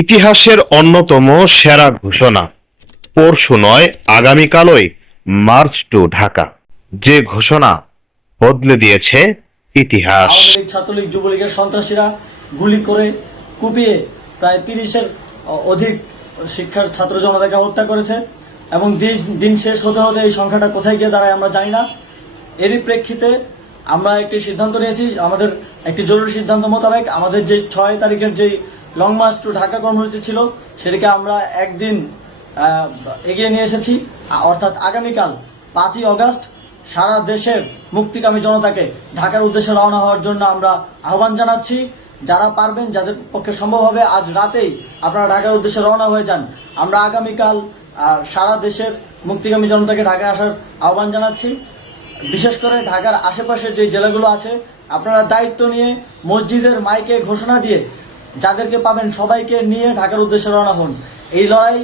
ইতিহাসের অন্যতম সেরা ঘোষণা, পরশু নয় আগামীকালই মার্চ টু ঢাকা। যে ঘোষণা বদলে দিয়েছে ইতিহাস। আওয়ামী লীগ, ছাত্রলীগ, যুবলীগের সন্ত্রাসীরা গুলি করে কুপিয়ে প্রায় ৩০-এর অধিক শিক্ষার ছাত্র জনতাকে হত্যা করেছে এবং দিন শেষ হতে হতে এই সংখ্যাটা কোথায় গিয়ে দাঁড়ায় আমরা জানি না। এরই প্রেক্ষিতে আমরা একটি সিদ্ধান্ত নিয়েছি, আমাদের একটি জরুরি সিদ্ধান্ত মোতাবেক আমাদের যে ৬ তারিখের যে লং মার্চ টু ঢাকা কর্মসূচি ছিল সেটিকে আমরা একদিন এগিয়ে নিয়ে এসেছি, অর্থাৎ আগামীকাল ৫ই অগাস্ট সারা দেশের মুক্তিকামী জনতাকে ঢাকার উদ্দেশ্যে রওনা হওয়ার জন্য আমরা আহ্বান জানাচ্ছি। যারা পারবেন, যাদের পক্ষে সম্ভব হবে, আজ রাতেই আপনারা ঢাকার উদ্দেশ্যে রওনা হয়ে যান। আমরা আগামীকাল সারা দেশের মুক্তিকামী জনতাকে ঢাকায় আসার আহ্বান জানাচ্ছি। বিশেষ করে ঢাকার আশেপাশের যে জেলাগুলো আছে, আপনারা দায়িত্ব নিয়ে মসজিদের মাইকে ঘোষণা দিয়ে যাদেরকে পাবেন সবাইকে নিয়ে ঢাকার উদ্দেশ্যে রওনা হন। এই লড়াই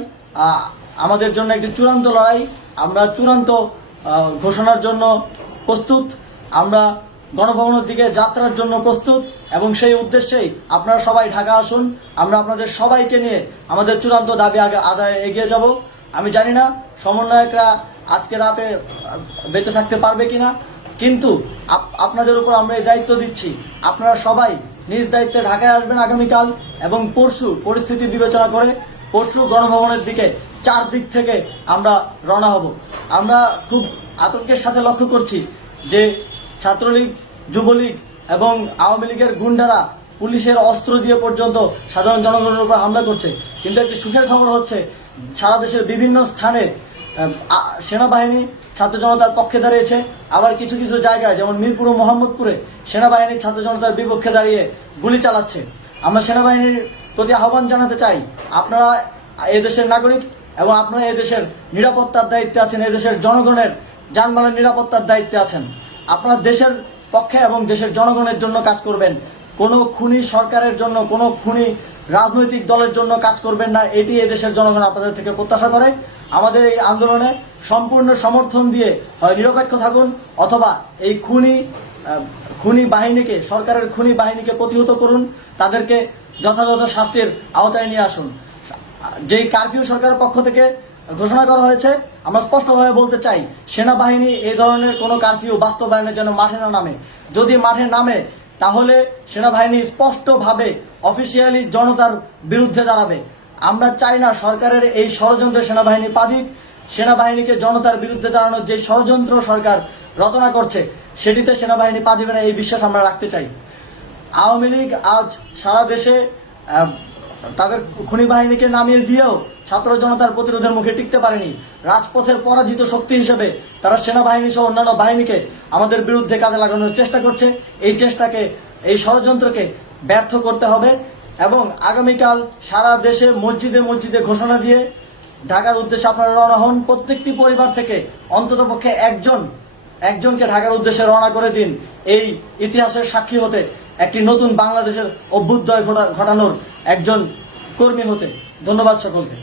আমাদের জন্য একটি চূড়ান্ত লড়াই। আমরা চূড়ান্ত ঘোষণার জন্য প্রস্তুত, আমরা গণভবনের দিকে যাত্রার জন্য প্রস্তুত এবং সেই উদ্দেশ্যেই আপনারা সবাই ঢাকা আসুন। আমরা আপনাদের সবাইকে নিয়ে আমাদের চূড়ান্ত দাবি আদায়ে এগিয়ে যাব। আমি জানি না সমন্বয়করা আজকে রাতে বেঁচে থাকতে পারবে কিনা, কিন্তু আপনাদের উপর আমরা এই দায়িত্ব দিচ্ছি। আপনারা সবাই নিজ দায়িত্বে ঢাকায় আসবেন আগামীকাল এবং পরশু পরিস্থিতি বিবেচনা করে পরশু গণভবনের দিকে 4 দিক থেকে আমরা রওনা হব। আমরা খুব আতঙ্কের সাথে লক্ষ্য করছি যে ছাত্রলীগ, যুবলীগ এবং আওয়ামী লীগের গুন্ডারা পুলিশের অস্ত্র দিয়ে পর্যন্ত সাধারণ জনগণের উপর হামলা করছে। কিন্তু একটি সুখের খবর হচ্ছে, সারা দেশের বিভিন্ন স্থানে সেনাবাহিনী ছাত্র জনতার পক্ষে দাঁড়িয়েছে। আবার কিছু কিছু জায়গায় যেমন মিরপুর ও মোহাম্মদপুরে সেনাবাহিনী ছাত্র জনতার বিপক্ষে দাঁড়িয়ে গুলি চালাচ্ছে। আমরা সেনাবাহিনীর প্রতি আহ্বান জানাতে চাই, আপনারা এদেশের নাগরিক এবং আপনারা এদেশের নিরাপত্তার দায়িত্বে আছেন, এদেশের জনগণের যানবাহনের নিরাপত্তার দায়িত্বে আছেন। আপনারা দেশের পক্ষে এবং দেশের জনগণের জন্য কাজ করবেন। কোনো খুনি সরকারের জন্য, কোনো খুনি রাজনৈতিক দলের জন্য কাজ করবেন না। এটি এদেশের জনগণ আপনাদের থেকে প্রত্যাশা করে। আমাদের এই আন্দোলনে সম্পূর্ণ সমর্থন দিয়ে হয় নিরপেক্ষ থাকুন, অথবা এই খুনি বাহিনীকে, সরকারের খুনি বাহিনীকে প্রতিহত করুন, তাদেরকে যথাযথ শাস্তির আওতায় নিয়ে আসুন। যেই কারফিউ সরকারের পক্ষ থেকে ঘোষণা করা হয়েছে, আমরা স্পষ্টভাবে বলতে চাই, সেনাবাহিনী এই ধরনের কোনো কারফিউ বাস্তবায়নের জন্য মাঠে না নামে। যদি মাঠে নামে তাহলে সেনাবাহিনী স্পষ্টভাবে অফিসিয়ালি জনতার বিরুদ্ধে দাঁড়াবে। আমরা চাই না সরকারের এই ষড়যন্ত্রে সেনাবাহিনী পা দিক। সেনাবাহিনীকে জনতার বিরুদ্ধে দাঁড়ানোর যে ষড়যন্ত্র সরকার রচনা করছে সেটিতে সেনাবাহিনী পা দিবে না, এই বিশ্বাস আমরা রাখতে চাই। আওয়ামী লীগ আজ সারা দেশে তাদের খুনি বাহিনীকে নামিয়ে দিয়েও ছাত্র জনতার প্রতিরোধের মুখে টিকতে পারেনি। রাজপথের পরাজিত শক্তি হিসেবে তারা সেনাবাহিনী সহ অন্যান্য বাহিনীকে আমাদের বিরুদ্ধে কাজে লাগানোর চেষ্টা করছে। এই চেষ্টাকে, এই ষড়যন্ত্রকে ব্যর্থ করতে হবে এবং আগামীকাল সারা দেশে মসজিদে মসজিদে ঘোষণা দিয়ে ঢাকার উদ্দেশ্যে আপনারা রওনা হন। প্রত্যেকটি পরিবার থেকে অন্ততপক্ষে একজনকে ঢাকার উদ্দেশ্যে রওনা করে দিন, এই ইতিহাসের সাক্ষী হতে, একটি নতুন বাংলাদেশের অভ্যুদয় ঘটানোর একজন কর্মী হতে। ধন্যবাদ সকলকে।